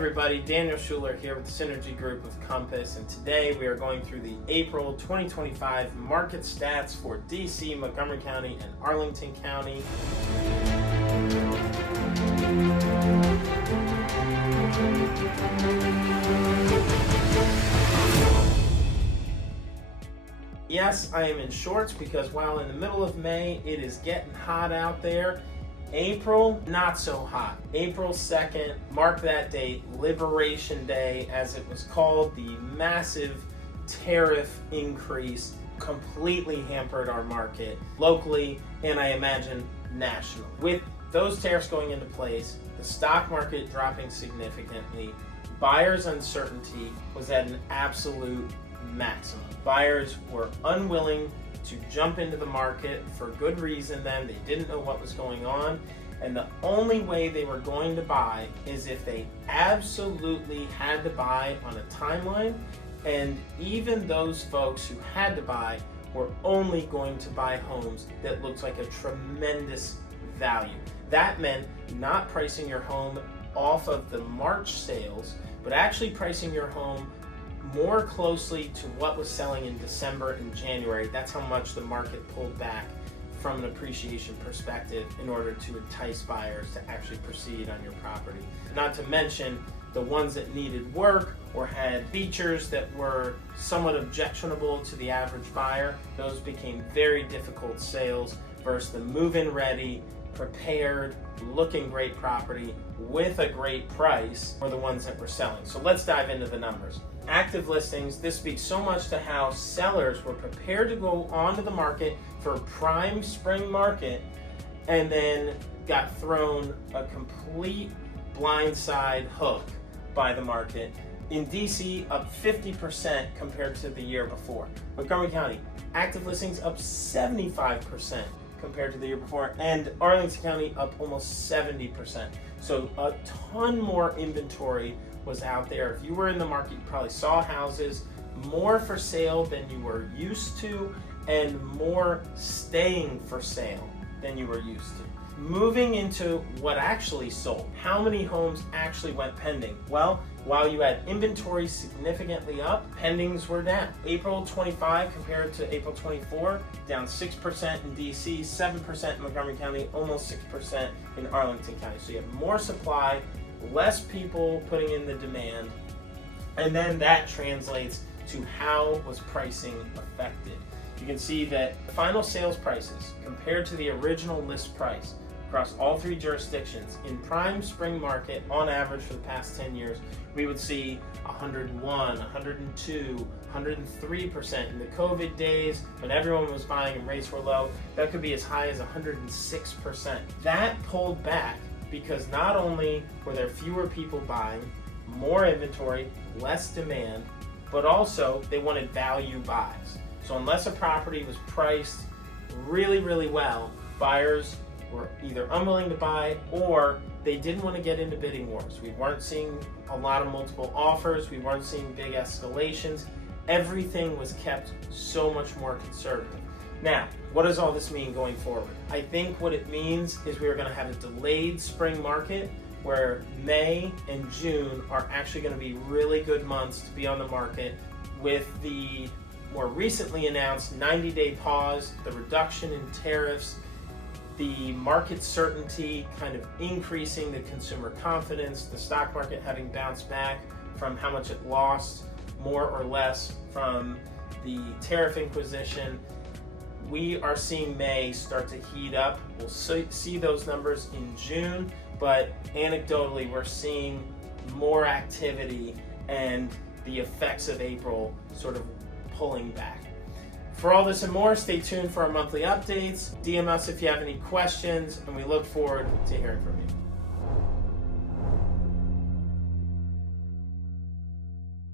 everybody, Daniel Schuler here with the Synergy Group with Compass, and today we are going through the April 2025 market stats for DC, Montgomery County, and Arlington County. Yes, I am in shorts because while in the middle of May it is getting hot out there, April, not so hot. April 2nd, mark that date, Liberation Day, as it was called. The massive tariff increase completely hampered our market locally and I imagine nationally. With those tariffs going into place, the stock market dropping significantly, buyers' uncertainty was at an absolute maximum. Buyers were unwilling to jump into the market for good reason then. They didn't know what was going on, and the only way they were going to buy is if they absolutely had to buy on a timeline, and even those folks who had to buy were only going to buy homes that looked like a tremendous value. That meant not pricing your home off of the March sales, but actually pricing your home more closely to what was selling in December and January. That's how much the market pulled back from an appreciation perspective in order to entice buyers to actually proceed on your property. Not to mention the ones that needed work or had features that were somewhat objectionable to the average buyer. Those became very difficult sales versus the move-in ready, prepared, looking great property with a great price for the ones that were selling. So let's dive into the numbers. Active listings, this speaks so much to how sellers were prepared to go onto the market for a prime spring market and then got thrown a complete blindside hook by the market. In DC, up 50% compared to the year before. Montgomery County, active listings up 75% compared to the year before, and Arlington County up almost 70%. So a ton more inventory was out there. If you were in the market, you probably saw houses more for sale than you were used to, and more staying for sale than you were used to. Moving into what actually sold, how many homes actually went pending? Well, while you had inventory significantly up, pendings were down. April 25 compared to April 24, down 6% in DC, 7% in Montgomery County, almost 6% in Arlington County. So you have more supply, less people putting in the demand, and then that translates to how was pricing affected. You can see that the final sales prices compared to the original list price across all three jurisdictions in prime spring market, on average for the past 10 years, we would see 101, 102, 103%. In the COVID days, when everyone was buying and rates were low, that could be as high as 106%. That pulled back because not only were there fewer people buying, more inventory, less demand, but also they wanted value buys. So unless a property was priced really, really well, buyers were either unwilling to buy or they didn't want to get into bidding wars. We weren't seeing a lot of multiple offers. We weren't seeing big escalations. Everything was kept so much more conservative. Now, what does all this mean going forward? I think what it means is we are going to have a delayed spring market where May and June are actually going to be really good months to be on the market, with the more recently announced 90-day pause, the reduction in tariffs, the market certainty kind of increasing the consumer confidence, the stock market having bounced back from how much it lost, more or less, from the tariff inquisition. We are seeing May start to heat up. We'll see those numbers in June, but anecdotally, we're seeing more activity and the effects of April sort of pulling back. For all this and more, stay tuned for our monthly updates. DM us if you have any questions, and we look forward to hearing from you.